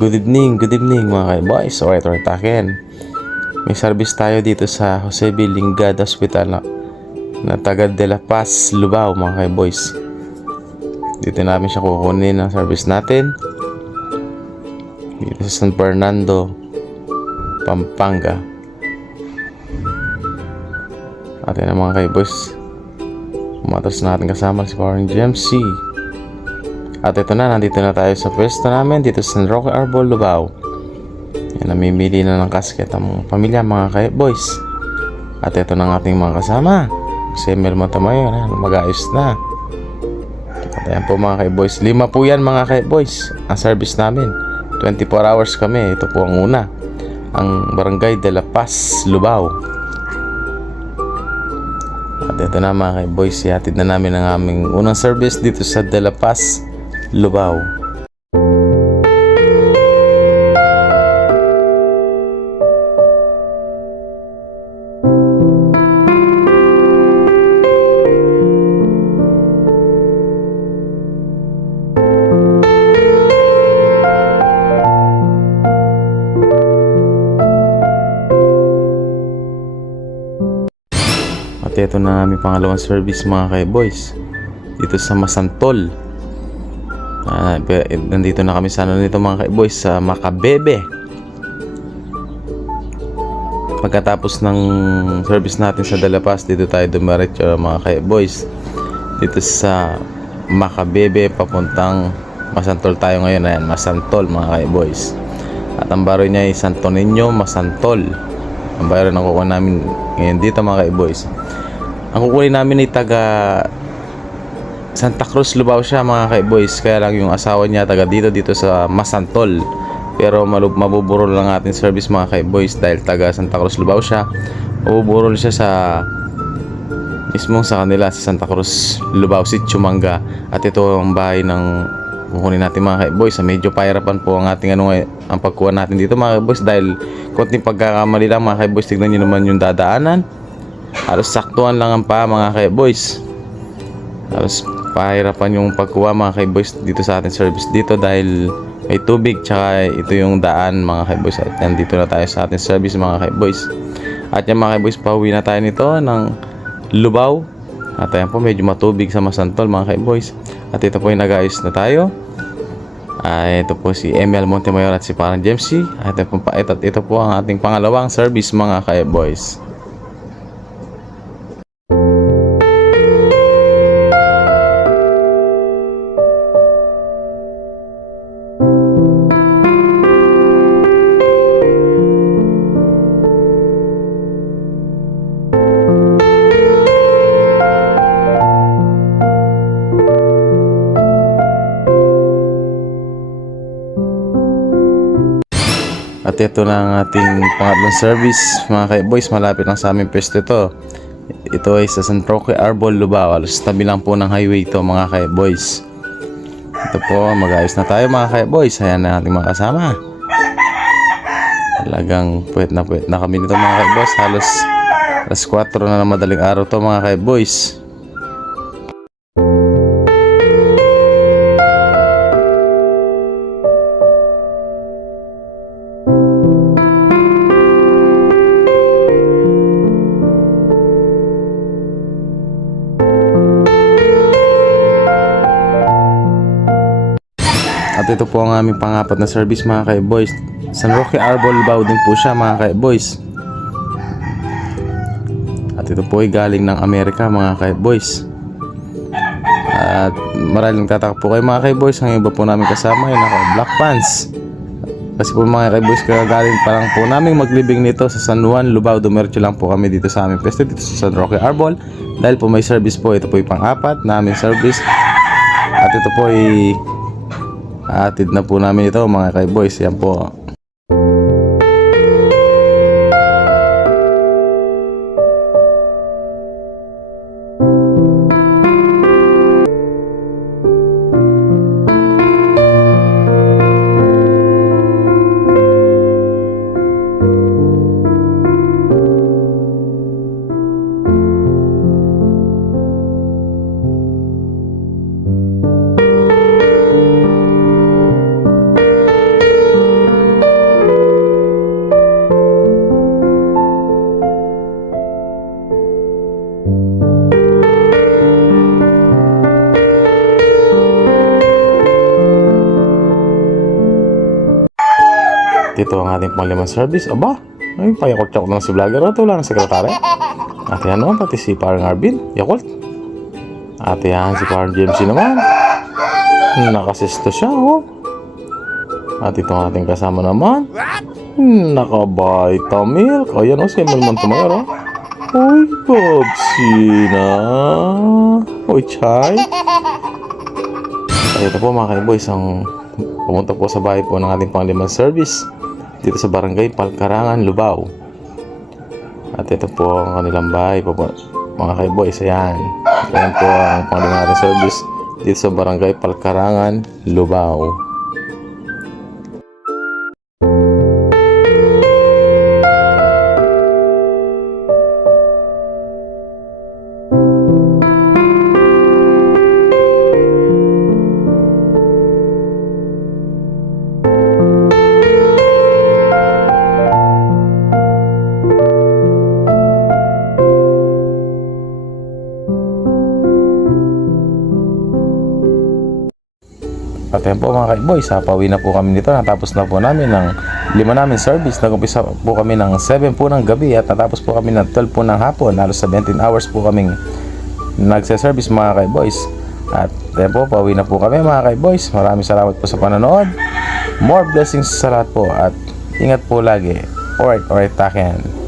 Good evening mga boys. Alright, akin. May service tayo dito sa Jose B. Lingad Hospital na taga De La Paz, Lubao mga boys. Dito namin siya kukunin ang service natin. Dito sa San Fernando, Pampanga. Atin na mga boys. Umatras na natin kasama si Parang GMC. At ito na, nandito na tayo sa pwesto namin dito sa San Roque Arbol, Lubao. Yan, namimili na ng kasket ang pamilya mga boys. At ito na ang ating mga kasama. Si Emel Montamayor, mag-ayos na. At ayan po mga boys, 5 po yan mga boys ang service namin. 24 hours kami, ito po ang una. Ang Barangay De La Paz, Lubao. At ito na mga boys, ihatid na namin ang aming unang service dito sa De La Paz, Lubao. At ito na aming pangalawang service mga boys dito sa Masantol. Nandito na kami sa nito mga boys sa Macabebe. Pagkatapos ng service natin sa De La Paz, dito tayo dumiretso mga boys dito sa Macabebe papuntang Masantol tayo ngayon. Ayan, Masantol mga boys. At ang baro niya ay Santo Niño, Masantol. Ang baro na kukuha namin ngayon dito mga boys. Ang kukunin namin ay taga Santa Cruz, Lubao siya mga boys. Kaya lang yung asawa niya taga dito sa Masantol. Pero mabuburol lang ating service mga boys dahil taga Santa Cruz, Lubao siya. Mabuburol siya sa mismong sa kanila sa Santa Cruz, Lubao, Sitio Manga. At ito ang bahay ng kukunin natin mga boys. Medyo pahirapan po ang ating ang pagkuha natin dito mga boys dahil konting pagkakamali lang mga boys. Tignan nyo naman yung dadaanan. Halos saktuhan lang ang paa mga boys. Halos pahirapan yung pagkuha mga boys dito sa ating service dito dahil may tubig tsaka ito yung daan mga boys. At yan, dito na tayo sa ating service mga boys. At yan mga boys, pauwi na tayo nito ng Lubao. At yan po, medyo matubig sa Masantol mga boys. At ito po yung nag-ayos na tayo. Ito po si Emel Montemayor at si Parang GMC. At ito po ang ating pangalawang service mga boys. At ito na ang ating pangatlong service mga boys. Malapit lang sa aming pwesto ito. Ito ay sa San Roque Arbol, Lubao. Alas tabi lang po ng highway ito mga boys. Ito po, mag-ayos na tayo mga boys. Ayan na ating mga kasama. Talagang puwet na kami nito mga boys. Halos alas 4 na madaling araw to mga boys. At ito po ang aming pangapat na service mga boys. San Roque Arbol, Lubao din po siya mga boys. At ito po ay galing ng Amerika mga boys. At maraming tataka po kayo mga boys. Ang iba po namin kasama ay naka-black pants. Kasi po mga boys, galing pa lang po namin maglibing nito sa San Juan, Lubao. Dumiretso lang po kami dito sa aming pwesto dito sa San Roque Arbol. Dahil po may service po. Ito po yung pang-apat na aming service. At ito po ay atid na po namin ito mga boys. Yan po. Dito ang ating panglimang service. Aba, ay payakult-yakult lang si vlogger. Ito wala ng sekretary. At yan naman, pati si parang Arvin, yakult. At yan, si parang JMC naman. Nakasisto siya, oh. At ito ang ating kasama naman. Naka-Vitamilk. O yan, oh, si Emil Montomayor, oh. Uy, Bobsy na. Uy, Chay. At ito po mga kaiboys, ang pumunta po sa bahay po ng ating panglimang service dito sa Barangay Palcarangan, Lubao. At ito po ang kanilang bahay po, mga kaiboys. Ayan. Ayan po ang panglimang ating service dito sa Barangay Palcarangan, Lubao. At yan po mga kaiboys, pauwi na po kami dito. Natapos na po namin ng 5 namin service. Nag-umpisa po kami ng 7 po ng gabi at natapos po kami ng 12 po ng hapon. Halos 17 hours po kaming nagse-service mga kaiboys. At yan po, pauwi na po kami mga kaiboys. Maraming salamat po sa panonood. More blessings sa lahat po at ingat po lagi. Alright, taken.